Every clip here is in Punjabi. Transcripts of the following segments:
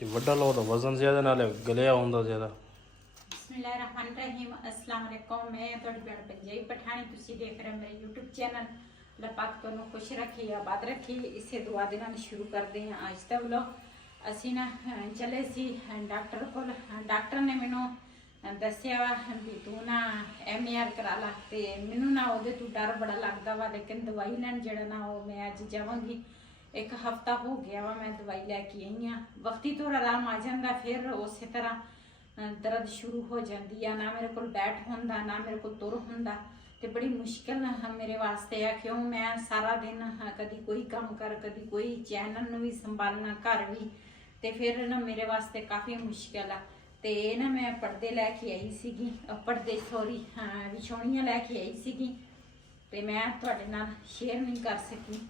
ਤੇ ਵੱਡਾ ਲਓ ਤਾਂ ਵਜ਼ਨ ਜ਼ਿਆਦਾ ਨਾਲੇ ਗਲਿਆ ਹੁੰਦਾ ਜ਼ਿਆਦਾ। ਬਿਸਮਿल्लाहिर्रहमानिर्रहीम अस्सलाम वालेकुम। मैं ਤੁਹਾਡੀ ਭੈਣ पंजाबी पठानी, ਤੁਸੀਂ ਦੇਖ ਰਹੇ ਮੇਰੇ YouTube ਚੈਨਲ। ਅੱਲਾਹ ਪਾਕ ਤੁਹਾਨੂੰ ਖੁਸ਼ ਰੱਖੇ, ਆਬਾਦ ਰੱਖੇ। ਇਸੇ ਦੁਆ ਦੇ ਨਾਲ ਸ਼ੁਰੂ ਕਰਦੇ ਹਾਂ ਅੱਜ ਦਾ ਵਲੌਗ। ਅਸੀਂ ਨਾ ਚਲੇ ਸੀ ਡਾਕਟਰ ਕੋਲ। ਡਾਕਟਰ ਨੇ ਮੈਨੂੰ ਦੱਸਿਆ ਵਾ ਵੀ ਤੂੰ ਨਾ MAR ਕਰਾ ਲਾ। ਤੇ ਮੈਨੂੰ ਨਾ ਉਹਦੇ ਤੋਂ ਡਰ ਬੜਾ ਲੱਗਦਾ ਵਾ, ਲੇਕਿਨ ਦਵਾਈ ਲੈਣ ਜਿਹੜਾ ਨਾ ਉਹ ਮੈਂ ਅੱਜ ਜਾਵਾਂਗੀ। ਇੱਕ ਹਫਤਾ ਹੋ ਗਿਆ ਵਾ ਮੈਂ ਦਵਾਈ ਲੈ ਕੇ ਆਈ ਹਾਂ। ਵਕਤੀ ਤੋਂ ਆਰਾਮ ਆ ਜਾਂਦਾ, ਫਿਰ ਉਸੇ ਤਰ੍ਹਾਂ ਦਰਦ ਸ਼ੁਰੂ ਹੋ ਜਾਂਦੀ ਆ। ਨਾ ਮੇਰੇ ਕੋਲ ਬੈਠ ਹੁੰਦਾ, ਨਾ ਮੇਰੇ ਕੋਲ ਤੁਰ ਹੁੰਦਾ, ਤੇ ਬੜੀ ਮੁਸ਼ਕਿਲ ਮੇਰੇ ਵਾਸਤੇ ਆ। ਕਿਉਂ ਮੈਂ ਸਾਰਾ ਦਿਨ ਕਦੀ ਕੋਈ ਕੰਮ ਕਰ, ਕਦੀ ਕੋਈ ਚੈਨਲ ਨੂੰ ਵੀ ਸੰਭਾਲਣਾ, ਘਰ ਵੀ, ਤੇ ਫਿਰ ਨਾ ਮੇਰੇ ਵਾਸਤੇ ਕਾਫੀ ਮੁਸ਼ਕਿਲ ਆ। ਤੇ ਨਾ ਮੈਂ ਪਰਦੇ ਲੈ ਕੇ ਆਈ ਸੀਗੀ, ਵਿਛਾਉਣੀਆਂ ਲੈ ਕੇ ਆਈ ਸੀਗੀ, ਤੇ ਮੈਂ ਤੁਹਾਡੇ ਨਾਲ ਸ਼ੇਅਰ ਨਹੀਂ ਕਰ ਸਕੀ।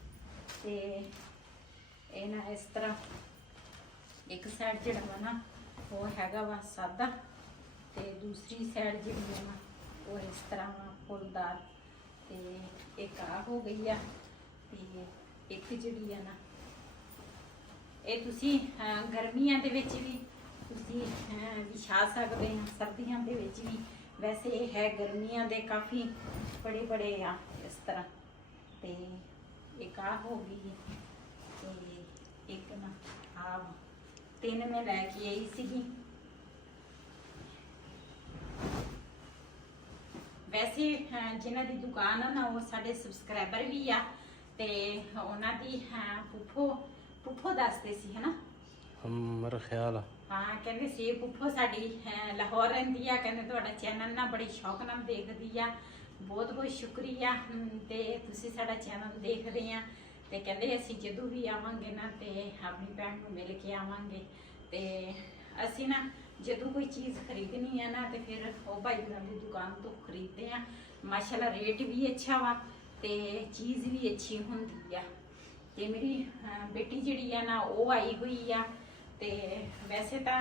ਤੇ ਇਹ ਨਾ ਇਸ ਤਰ੍ਹਾਂ ਇੱਕ ਸਾਈਡ ਜਿਹੜਾ ਵਾ ਨਾ ਉਹ ਹੈਗਾ ਵਾ ਸਾਦਾ, ਤੇ ਦੂਸਰੀ ਸਾਈਡ ਜਿਹੜੀ ਹੈ ਨਾ ਉਹ ਇਸ ਤਰ੍ਹਾਂ ਵਾ ਫੁੱਲਦਾਰ। ਤੇ ਇੱਕ ਆ ਹੋ ਗਈ ਆ, ਤੇ ਇੱਕ ਜਿਹੜੀ ਆ ਨਾ ਇਹ ਤੁਸੀਂ ਗਰਮੀਆਂ ਦੇ ਵਿੱਚ ਵੀ ਤੁਸੀਂ ਵਿਛਾ ਸਕਦੇ ਆ, ਸਰਦੀਆਂ ਦੇ ਵਿੱਚ ਵੀ। ਵੈਸੇ ਇਹ ਹੈ ਗਰਮੀਆਂ ਦੇ ਕਾਫੀ ਬੜੇ ਬੜੇ ਆ ਇਸ ਤਰ੍ਹਾਂ। ਤੇ ਇੱਕ ਆ ਹੋ ਗਈ, ਤੇ ਇੱਕ ਨਾ ਆ ਤਿੰਨ ਮੈਂ ਲੈ ਕੇ ਆਈ ਸੀਗੀ। ਵੈਸੇ ਜਿਨ੍ਹਾਂ ਦੀ ਦੁਕਾਨ ਆ ਨਾ ਉਹ ਸਾਡੇ ਸਬਸਕ੍ਰਾਈਬਰ ਵੀ ਆ, ਤੇ ਉਹਨਾਂ ਦੀ ਪੁੱਫੋ ਦੱਸਦੇ ਸੀ ਹਨਾ। ਮੇਰਾ ਖਿਆਲ ਆ ਹਾਂ, ਕਹਿੰਦੇ ਸੀ ਪੁੱਫੋ ਸਾਡੀ ਲਾਹੌਰ ਰਹਿੰਦੀ ਆ, ਕਹਿੰਦੇ ਤੁਹਾਡਾ ਚੈਨਲ ਨਾ ਬੜੇ ਸ਼ੌਕ ਨਾਲ ਦੇਖਦੀ ਆ। ਬਹੁਤ ਬਹੁਤ ਸ਼ੁਕਰੀਆ ਤੇ ਤੁਸੀਂ ਸਾਡਾ ਚੈਨਲ ਦੇਖਦੇ ਆ। ਤੇ ਕਹਿੰਦੇ ਅਸੀਂ ਜਦੋਂ ਵੀ ਆਵਾਂਗੇ ਨਾ ਤੇ ਆਪਣੀ ਭੈਣ ਨੂੰ ਮਿਲ ਕੇ ਆਵਾਂਗੇ। ਤੇ ਅਸੀਂ ਨਾ ਜਦੋਂ ਕੋਈ ਚੀਜ਼ ਖਰੀਦਣੀ ਆ ਨਾ ਤੇ ਫਿਰ ਉਹ ਭਾਈ ਉਹਨਾਂ ਦੀ ਦੁਕਾਨ ਤੋਂ ਖਰੀਦਦੇ ਆ। ਮਾਸ਼ਾਅੱਲਾ ਰੇਟ ਵੀ ਅੱਛਾ ਵਾ ਤੇ ਚੀਜ਼ ਵੀ ਅੱਛੀ ਹੁੰਦੀ ਆ। ਤੇ ਮੇਰੀ ਬੇਟੀ ਜਿਹੜੀ ਆ ਨਾ ਉਹ ਆਈ ਹੋਈ ਆ। ਤੇ ਵੈਸੇ ਤਾਂ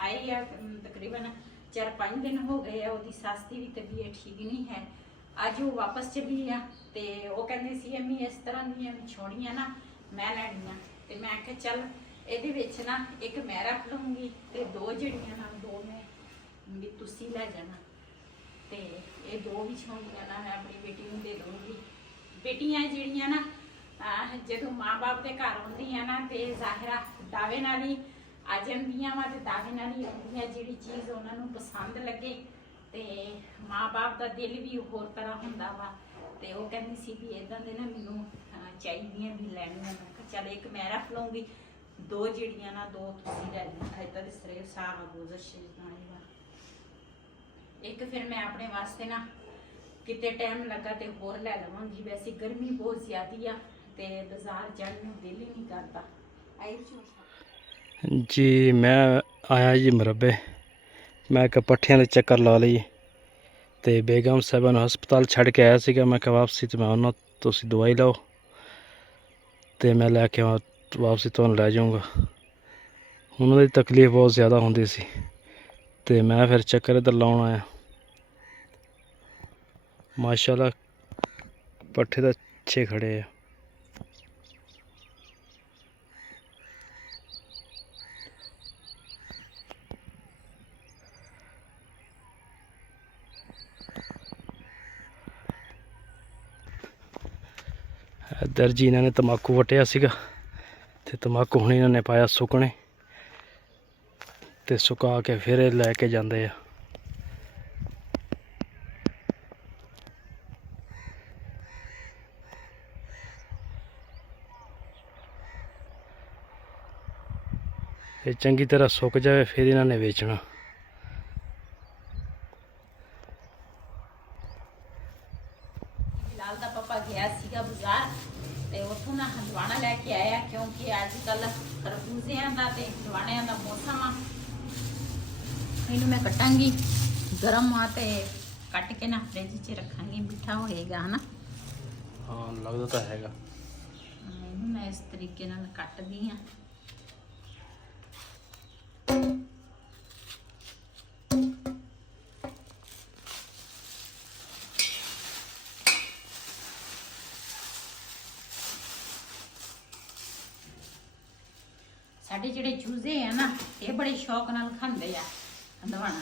ਆਈ ਆ ਤਕਰੀਬਨ 4-5 ਦਿਨ ਹੋ ਗਏ ਆ। ਉਹਦੀ ਸੱਸ ਦੀ ਵੀ ਤਬੀਅਤ ਠੀਕ ਨਹੀਂ ਹੈ। ਅੱਜ ਉਹ ਵਾਪਸ ਚਲੀ ਆ, ਤੇ ਉਹ ਕਹਿੰਦੇ ਸੀ ਅੰਮੀ ਇਸ ਤਰ੍ਹਾਂ ਦੀਆਂ ਵਿਛਾਉਣੀਆਂ ਨਾ ਮੈਂ ਲੈਣੀਆਂ। ਤੇ ਮੈਂ ਕਿਹਾ ਚੱਲ ਇਹਦੇ ਵਿੱਚ ਨਾ ਇੱਕ ਮੈਂ ਰੱਖ ਲਵਾਂਗੀ, ਤੇ ਦੋ ਜਿਹੜੀਆਂ ਨਾ ਦੋ ਮੈਂ ਵੀ ਤੁਸੀਂ ਲੈ ਜਾਣਾ। ਤੇ ਇਹ ਦੋ ਵਿਛਾਉਣੀਆਂ ਨਾ ਮੈਂ ਆਪਣੀ ਬੇਟੀ ਨੂੰ ਦੇ ਦਊਂਗੀ। ਬੇਟੀਆਂ ਜਿਹੜੀਆਂ ਨਾ ਜਦੋਂ ਮਾਂ-ਬਾਪ ਦੇ ਘਰ ਆਉਂਦੀਆਂ ਨਾ ਤੇ ਜ਼ਾਹਿਰਾ ਦਾਵੇ ਨਾਲ ਹੀ ਆ ਜਾਂਦੀਆਂ ਵਾ, ਤੇ ਦਾਵੇ ਨਾਲ ਹੀ ਆਉਂਦੀਆਂ ਜਿਹੜੀ ਚੀਜ਼ ਉਹਨਾਂ ਨੂੰ ਪਸੰਦ ਲੱਗੇ। ਤੇ ਮਾਂ-ਬਾਪ ਦਾ ਦਿਲ ਵੀ ਹੋਰ ਤਰ੍ਹਾਂ ਹੁੰਦਾ ਵਾ। ਤੇ ਉਹ ਕਹਿੰਦੀ ਸੀ ਵੀ ਇਦਾਂ ਦੇ ਨਾ ਮੈਨੂੰ ਚਾਹੀਦੀਆਂ ਵੀ ਲੈਣੀਆਂ। ਮੈਂ ਕਿਹਾ ਚੱਲ ਇੱਕ ਮੈਂ ਰੱਖ ਲਵਾਂਗੀ, ਦੋ ਜਿਹੜੀਆਂ ਨਾ ਦੋ ਤੁਸੀਂ ਲੈ ਲੈਣਾ। ਇਦਾਂ ਦੇ ਸਰੇ ਸਾਰਾ ਗੁਜ਼ਸ਼ ਇੱਕ ਫਿਰ ਮੈਂ ਆਪਣੇ ਵਾਸਤੇ ਨਾ ਕਿਤੇ ਟਾਈਮ ਲੱਗਾ ਤੇ ਹੋਰ ਲੈ ਲਵਾਂਗੀ। ਵੈਸੇ ਗਰਮੀ ਬਹੁਤ ਜ਼ਿਆਦੀ ਆ ਤੇ ਬਾਜ਼ਾਰ ਜਾਣ ਨੂੰ ਦਿਲ ਹੀ ਨਹੀਂ ਕਰਦਾ। ਜੀ ਮੈਂ ਆਇਆ ਜੀ ਮਰਬੇ। ਮੈਂ ਇੱਕ ਪੱਠਿਆਂ ਦੇ ਚੱਕਰ ਲਾ ਲਈ, ਤੇ ਬੇਗਮ ਸਾਹਿਬਾ ਨੂੰ ਹਸਪਤਾਲ ਛੱਡ ਕੇ ਆਇਆ ਸੀਗਾ। ਮੈਂ ਕਿਹਾ ਵਾਪਸੀ ਤੇ ਮੈਂ ਉਹਨਾਂ ਤੁਸੀਂ ਦਵਾਈ ਲਓ ਤੇ ਮੈਂ ਲੈ ਕੇ ਵਾਪਸੀ ਤੁਹਾਨੂੰ ਲੈ ਜਾਊਂਗਾ। ਉਹਨਾਂ ਦੀ ਤਕਲੀਫ ਬਹੁਤ ਜ਼ਿਆਦਾ ਹੁੰਦੀ ਸੀ, ਤੇ ਮੈਂ ਫਿਰ ਚੱਕਰ ਇੱਧਰ ਲਾਉਣ ਆਇਆ। ਮਾਸ਼ਾਅੱਲਾ ਪੱਠੇ ਤਾਂ ਅੱਛੇ ਖੜੇ ਆ। ਇੱਧਰ ਜੀ ਇਹਨਾਂ ਨੇ ਤੰਬਾਕੂ ਵੱਟਿਆ ਸੀਗਾ, ਤੇ ਤੰਬਾਕੂ ਹੁਣ ਇਹਨਾਂ ਨੇ ਪਾਇਆ ਸੁੱਕਣੇ, ਤੇ ਸੁਕਾ ਕੇ ਫਿਰ ਇਹ ਲੈ ਕੇ ਜਾਂਦੇ ਆ। ਇਹ ਚੰਗੀ ਤਰ੍ਹਾਂ ਸੁੱਕ ਜਾਵੇ ਫਿਰ ਇਹਨਾਂ ਨੇ ਵੇਚਣਾ। ਬਿਲਾਲ ਦਾ ਪਾਪਾ ਗਿਆ ਸੀਗਾ ਬਾਜ਼ਾਰ, ਤੇ ਉੱਥੋਂ ਨਾ ਹਲਵਾਣਾ ਲੈ ਕੇ ਆਇਆ, ਕਿਉਂਕਿ ਅੱਜ ਕੱਲ ਖਰਬੂਜ਼ਿਆਂ ਦਾ ਤੇ ਹਲਵਾਣਿਆਂ ਦਾ ਮੌਸਮ ਆ। ਇਹਨੂੰ ਮੈਂ ਕੱਟਾਂਗੀ ਗਰਮ ਆ, ਤੇ ਕੱਟ ਕੇ ਨਾ ਫ੍ਰਿਜ 'ਚ ਰੱਖਾਂਗੀ, ਮਿੱਠਾ ਹੋਏਗਾ ਹਨਾ। ਹਾਂ ਲੱਗਦਾ ਤਾਂ ਹੈਗਾ। ਇਹਨੂੰ ਮੈਂ ਇਸ ਤਰੀਕੇ ਨਾਲ ਕੱਟਦੀ ਆ। ਸਾਡੇ ਜਿਹੜੇ ਚੂਜ਼ੇ ਆ ਨਾ ਇਹ ਬੜੇ ਸ਼ੌਕ ਨਾਲ ਖਾਂਦੇ ਆ ਹੰਦਵਾਣਾ।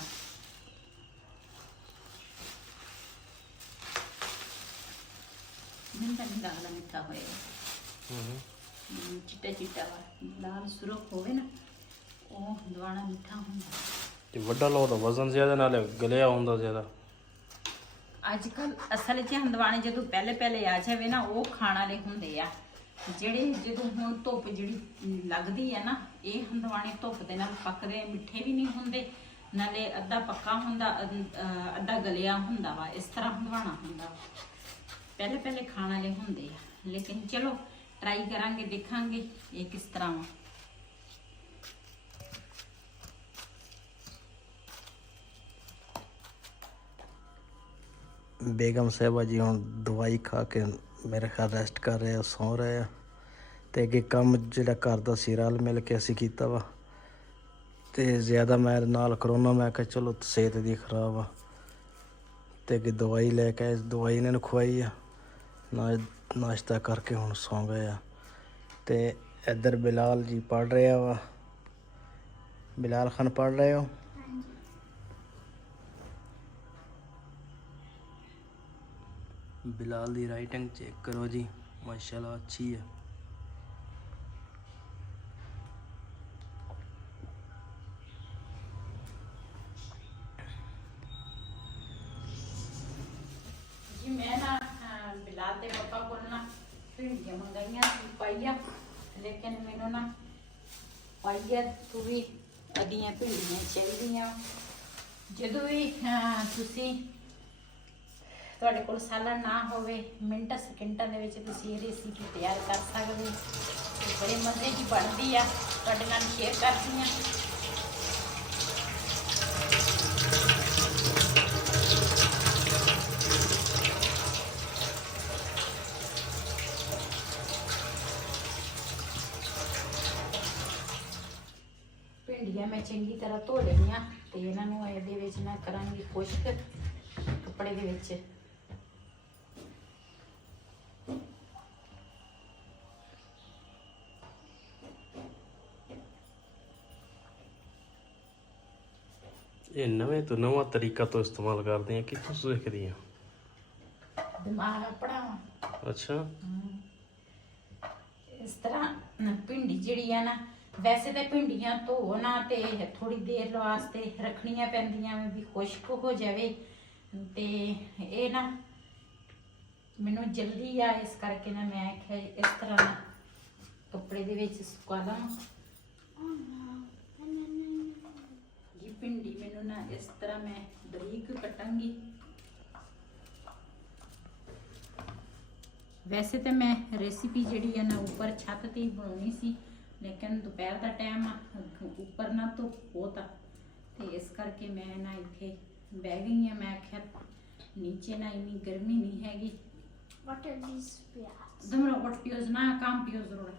ਮੈਨੂੰ ਤਾਂ ਨਹੀਂ ਲੱਗਦਾ ਮਿੱਠਾ ਹੋਏਗਾ। ਚਿੱਟਾ ਚਿੱਟਾ ਵਾ ਲਾਲ ਸੁਰਖ ਹੋਵੇ ਨਾ ਉਹ ਹੰਦਵਾਣਾ ਮਿੱਠਾ ਹੁੰਦਾ। ਤੇ ਵੱਡਾ ਲਓ ਤਾਂ ਵਜ਼ਨ ਜ਼ਿਆਦਾ ਨਾਲੇ ਗਲਿਆ ਹੁੰਦਾ ਜ਼ਿਆਦਾ। ਅੱਜ ਕੱਲ ਅਸਲ 'ਚ ਹੰਦਵਾਣੇ ਜਦੋਂ ਪਹਿਲੇ ਆ ਜਾਵੇ ਨਾ ਉਹ ਖਾਣ ਵਾਲੇ ਹੁੰਦੇ ਆ। ਜਿਹੜੇ ਜਦੋਂ ਹੁਣ ਧੁੱਪ ਜਿਹੜੀ ਲੱਗਦੀ ਆ ਨਾ ਇਹ ਹੰਦਵਾਣੇ ਧੁੱਪ ਦੇ ਨਾਲ ਪੱਕਦੇ, ਮਿੱਠੇ ਵੀ ਨਹੀਂ ਹੁੰਦੇ ਨਾਲੇ ਅੱਧਾ ਪੱਕਾ ਹੁੰਦਾ ਅੱਧਾ ਗਲਿਆ ਹੁੰਦਾ ਵਾ। ਇਸ ਤਰ੍ਹਾਂ ਹੰਦਵਾਣਾ ਹੁੰਦਾ ਪਹਿਲੇ ਖਾਣ ਵਾਲੇ ਹੁੰਦੇ ਆ। ਲੇਕਿਨ ਚਲੋ ਟਰਾਈ ਕਰਾਂਗੇ, ਦੇਖਾਂਗੇ ਇਹ ਕਿਸ ਤਰ੍ਹਾਂ ਵਾ। ਬੇਗਮ ਸਾਹਿਬਾ ਜੀ ਹੁਣ ਦਵਾਈ ਖਾ ਕੇ ਮੇਰੇ ਖਿਆਲ ਰੈਸਟ ਕਰ ਰਹੇ ਆ, ਸੌਂ ਰਹੇ ਆ। ਤੇ ਅੱਗੇ ਕੰਮ ਜਿਹੜਾ ਘਰ ਦਾ ਸੀ ਰਲ ਮਿਲ ਕੇ ਅਸੀਂ ਕੀਤਾ ਵਾ। ਤੇ ਜ਼ਿਆਦਾ ਮੈਂ ਨਾਲ ਕਰੋਨਾ, ਮੈਂ ਕਿਹਾ ਚਲੋ ਸਿਹਤ ਦੀ ਖਰਾਬ ਆ ਤੇ ਅੱਗੇ ਦਵਾਈ ਲੈ ਕੇ ਆਏ, ਦਵਾਈ ਇਹਨਾਂ ਨੂੰ ਖਵਾਈ ਆ, ਨਾਸ਼ਤਾ ਕਰਕੇ ਹੁਣ ਸੌਂ ਗਏ ਆ। ਤੇ ਇੱਧਰ ਬਿਲਾਲ ਜੀ ਪੜ੍ਹ ਰਿਹਾ ਵਾ। ਬਿਲਾਲ ਖਾਨ ਪੜ੍ਹ ਰਹੇ ਹੋ? ਬਿਲਾਲ ਦੀ ਰਾਈਟਿੰਗ ਚੈੱਕ ਕਰੋ ਜੀ, ਮਾਸ਼ਾਅੱਲਾ ਅੱਛੀ ਹੈ। ਜੀ ਮੈਂ ਨਾ ਬਿਲਾਲ ਦੇ ਪਾਪਾ ਕੋਲ ਨਾ ਭਿੰਡੀਆਂ ਮੰਗਾਈਆਂ ਸੀ ਪਾਈਆ, ਲੇਕਿਨ ਮੈਨੂੰ ਨਾ ਪਾਈਆ ਤੋਂ ਵੀ ਅੱਧੀਆਂ ਭਿੰਡੀਆਂ ਚਾਹੀਦੀਆਂ। ਜਦੋਂ ਵੀ ਤੁਸੀਂ ਤੁਹਾਡੇ ਕੋਲ ਸਾਲਨ ਨਾ ਹੋਵੇ ਮਿੰਟਾਂ ਸਕਿੰਟਾਂ ਦੇ ਵਿੱਚ ਤੁਸੀਂ ਇਹ ਰੈਸਿਪੀ ਤਿਆਰ ਕਰ ਸਕਦੇ ਹੋ। ਬੜੇ ਮਜ਼ੇ ਦੀ ਬਣਦੀ ਆ, ਤੁਹਾਡੇ ਨਾਲ ਸ਼ੇਅਰ ਕਰਦੀ ਹਾਂ। ਭਿੰਡੀਆਂ ਮੈਂ ਚੰਗੀ ਤਰ੍ਹਾਂ ਧੋ ਲਈਆਂ ਤੇ ਇਹਨਾਂ ਨੂੰ ਇਹਦੇ ਵਿੱਚ ਨਾ ਕਰਾਂਗੀ ਖੁਸ਼ਕ ਕੱਪੜੇ ਦੇ ਵਿੱਚ। ਇਹ ਨਵੇਂ ਤੋਂ ਨਵਾਂ ਤਰੀਕਾ ਤੋਂ ਇਸਤੇਮਾਲ ਕਰਦੇ ਆ, ਕਿੱਥੋਂ ਸਿੱਖਦੀ ਆ? ਦਿਮਾਗ ਆਪਣਾ ਵਾ। ਅੱਛਾ। ਇਸ ਤਰ੍ਹਾਂ ਭਿੰਡੀ ਜਿਹੜੀ ਆ ਨਾ, ਵੈਸੇ ਤਾਂ ਭਿੰਡੀਆਂ ਧੋ ਨਾ ਤੇ ਥੋੜੀ ਦੇਰ ਵਾਸਤੇ ਰੱਖਣੀਆਂ ਪੈਂਦੀਆਂ ਵੀ ਖੁਸ਼ਕ ਹੋ ਜਾਵੇ। ਤੇ ਇਹ ਨਾ ਮੈਨੂੰ ਜਲਦੀ ਆ, ਇਸ ਕਰਕੇ ਨਾ ਮੈਂ ਆਖਿਆ ਇਸ ਤਰ੍ਹਾਂ ਨਾ ਕੱਪੜੇ ਦੇ ਵਿੱਚ ਸੁਕਾ ਲਵਾਂ ਜੀ। ਭਿੰਡੀ ਮੈਨੂੰ ਨਾ ਇਸ ਤਰ੍ਹਾਂ ਮੈਂ ਬਰੀਕ ਕੱਟਾਂਗੀ। ਵੈਸੇ ਤਾਂ ਮੈਂ ਰੈਸਿਪੀ ਜਿਹੜੀ ਆ ਨਾ ਉੱਪਰ ਛੱਤ ਤੇ ਹੀ ਬਣਾਉਣੀ ਸੀ, ਲੇਕਿਨ ਦੁਪਹਿਰ ਦਾ ਟਾਈਮ ਆ, ਉੱਪਰ ਨਾ ਧੁੱਪ ਬਹੁਤ ਆ ਤੇ ਇਸ ਕਰਕੇ ਮੈਂ ਨਾ ਇੱਥੇ ਬਹਿ ਗਈ ਆ। ਮੈਂ ਆਖਿਆ ਨੀਚੇ ਨਾ ਇੰਨੀ ਗਰਮੀ ਨਹੀਂ ਹੈਗੀ। What are these pias? Думаю, вот пьёс на кам пьёс рора.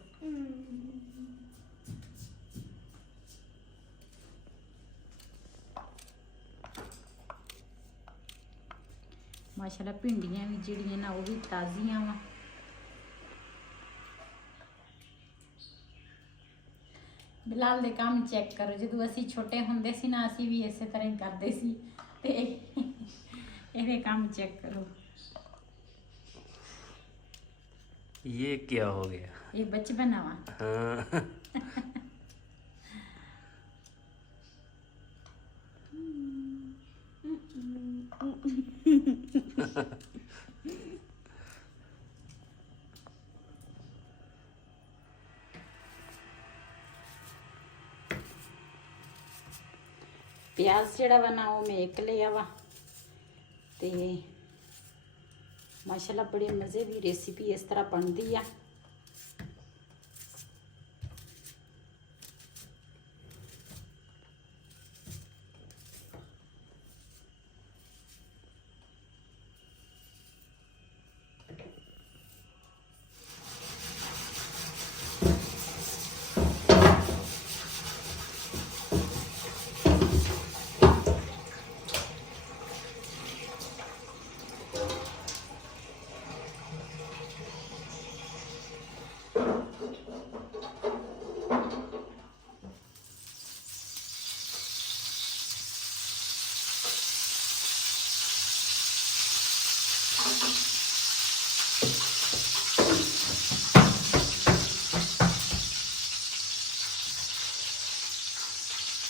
ਮਾਸ਼ਾਅੱਲਾ ਭਿੰਡੀਆਂ ਵੀ ਜਿਹੜੀਆਂ ਨਾ ਉਹ ਵੀ ਤਾਜ਼ੀਆਂ ਵਾ। ਬਿਲਾਲ ਦੇ ਕੰਮ ਚੈੱਕ ਕਰੋ। ਜਦੋਂ ਅਸੀਂ ਛੋਟੇ ਹੁੰਦੇ ਸੀ ਨਾ ਅਸੀਂ ਵੀ ਇਸੇ ਤਰ੍ਹਾਂ ਹੀ ਕਰਦੇ ਸੀ ਤੇ ਇਹਦੇ ਕੰਮ ਚੈੱਕ ਕਰੋ। ये क्या हो गया? ये बचपना वा। हाँ। ਪਿਆਜ਼ ਜਿਹੜਾ ਵਾ ਨਾ ਉਹ ਮੇਕ ਲਿਆ ਵਾ ਤੇ ਮਾਸ਼ਾਅੱਲਾ ਬੜੇ ਮਜ਼ੇ ਦੀ ਰੈਸਿਪੀ ਇਸ ਤਰ੍ਹਾਂ ਬਣਦੀ ਆ।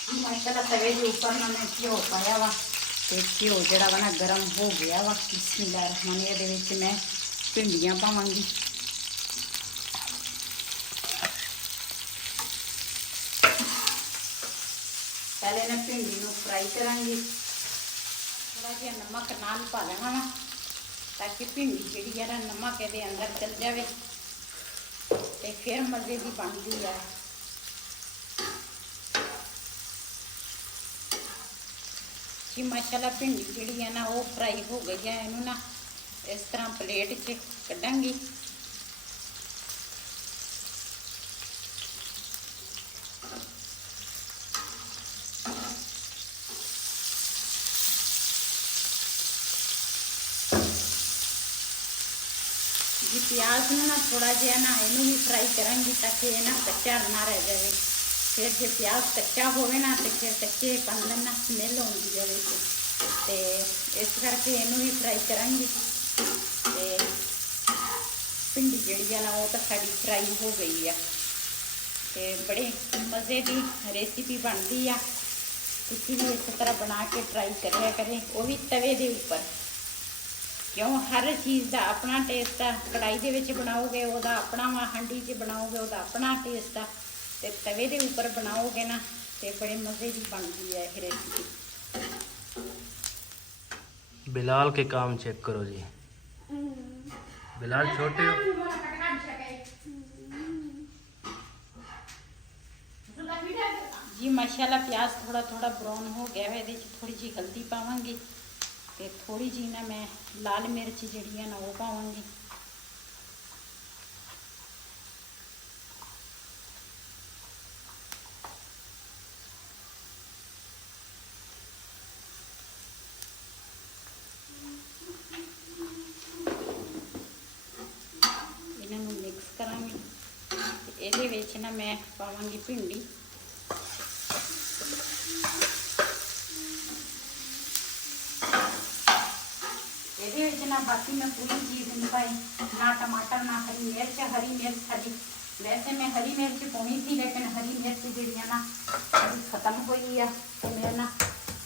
ਮਾਸ਼ਾਅੱਲਾ ਤਵੇ ਦੇ ਉੱਪਰ ਨਾ ਮੈਂ ਘਿਓ ਪਾਇਆ ਵਾ ਤੇ ਘਿਓ ਜਿਹੜਾ ਵਾ ਨਾ ਗਰਮ ਹੋ ਗਿਆ ਵਾ। ਬਿਸਮਿਲ੍ਲਾਹਿਰ ਰਹਿਮਾਨ ਰਹੀਮ। ਇਹਦੇ ਵਿੱਚ ਮੈਂ ਭਿੰਡੀਆਂ ਪਾਵਾਂਗੀ। ਪਹਿਲੇ ਨਾ ਭਿੰਡੀ ਨੂੰ ਫਰਾਈ ਕਰਾਂਗੀ। ਥੋੜਾ ਜਿਹਾ ਨਮਕ ਨਾਲ ਪਾ ਲੈਣਾ ਵਾ ਤਾਂ ਕਿ ਭਿੰਡੀ ਜਿਹੜੀ ਹੈ ਨਾ ਨਮਕ ਇਹਦੇ ਅੰਦਰ ਚਲ ਜਾਵੇ ਤੇ ਫਿਰ ਮਜ਼ੇ ਦੀ ਬਣਦੀ ਹੈ। ਜੀ ਮਾਸ਼ਾਅੱਲਾ ਭਿੰਡੀ ਜਿਹੜੀ ਹੈ ਨਾ ਉਹ ਫਰਾਈ ਹੋ ਗਈ ਹੈ। ਇਹਨੂੰ ਨਾ ਇਸ ਤਰ੍ਹਾਂ ਪਲੇਟ 'ਚ ਕੱਢਾਂਗੀ। जी प्याज ਨੂੰ ਨਾ ਥੋੜਾ ਜਿਹਾ ਨਾ ਇਹਨੂੰ ਵੀ ਫਰਾਈ ਕਰਾਂਗੀ ਤਾਂ ਕਿ ਇਹ ਨਾ ਕੱਚਾ ਨਾ ਰਹਿ ਜਾਵੇ। ਫਿਰ ਜੇ ਪਿਆਜ਼ ਕੱਚਾ ਹੋਵੇ ਨਾ ਤੇ ਫਿਰ ਕੱਚੇ ਪੰਨ ਨਾ ਸਮੈਲ ਆਉਂਦੀ ਜਾਵੇ ਤੇ ਇਸ ਕਰਕੇ ਇਹਨੂੰ ਵੀ ਫਰਾਈ ਕਰਾਂਗੀ। ਤੇ ਭਿੰਡੀ ਜਿਹੜੀ ਆ ਨਾ ਉਹ ਤਾਂ ਸਾਡੀ ਫਰਾਈ ਹੋ ਗਈ ਆ ਤੇ ਬੜੇ ਮਜ਼ੇ ਦੀ ਰੈਸਿਪੀ ਬਣਦੀ ਆ। ਤੁਸੀਂ ਵੀ ਇਸ ਤਰ੍ਹਾਂ ਬਣਾ ਕੇ ਟਰਾਈ ਕਰਿਆ ਕਰੇ, ਉਹ ਵੀ ਤਵੇ ਦੇ ਉੱਪਰ। क्यों हर चीज़ का अपना टेस्ट है। कढ़ाई के विच बनाओगे वह अपना वा, हांडी च बनाओगे वह अपना टेस्ट है, तो तवे के उपर बनाओगे ना तो बड़े मज़े की बनती है यह रेसिपी। बिलाल के काम चेक करो जी। बिलाल छोटे हो। जी माशाल्लाह प्याज थोड़ा थोड़ा ब्राउन हो गया है। ये थोड़ी जी हल्दी पावांगी ਤੇ थोड़ी जी ना मैं लाल मिर्च जी ना वो पावांगी। इन्हों मिक्स करांगी। ये ना मैं पावांगी भिंडी। ना बाकी मैं पूरी चीज़ नहीं पाई, ना टमाटर ना हरी मिर्च। हरी मिर्च साड़ी वैसे मैं हरी मिर्च पानी थी लेकिन हरी मिर्च जी ना खत्म हुई है तो मैं ना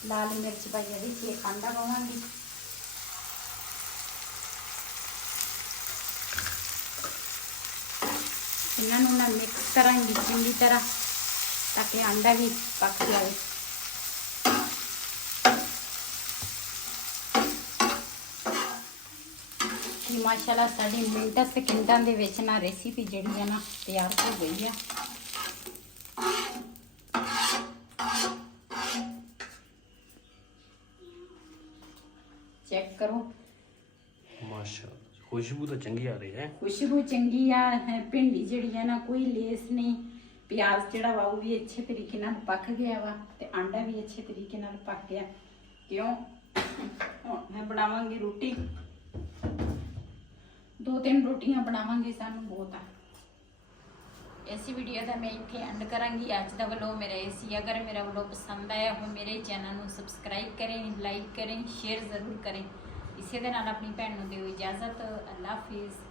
लाल मिर्च पाई यही से खांदा पावांगी। इन्हों ना मिक्स करांगी चंगी तरह ताकि अंडा भी पक जाए। माशाल्लाह साड़ी मिनटां सेकंडां दे विच ना रेसिपी जिहड़ी है ना तैयार हो गई है। चेक करो माशाल्लाह खुशबू तो चंगी आ रही है। खुशबू चंगी है। भिंडी जिहड़ी है ना कोई लेस नहीं। प्याज जिहड़ा वा वो भी अच्छे तरीके नाल पक गया वा ते अंडा भी अच्छे तरीके नाल पक गया। क्यों हुण मैं बनावांगी रोटी, 2-3 रोटियां बनावांगे सानू बहुत है। इस वीडियो का मैं इत्थे एंड करांगी। अज दा व्लॉग मेरा इसी। अगर मेरा व्लॉग पसंद आया हो मेरे चैनल को सबसक्राइब करें, लाइक करें, शेयर ज़रूर करें। इसे दे नाल अपनी भैन नूं दिओ इजाज़त। अल्लाह हाफिज़।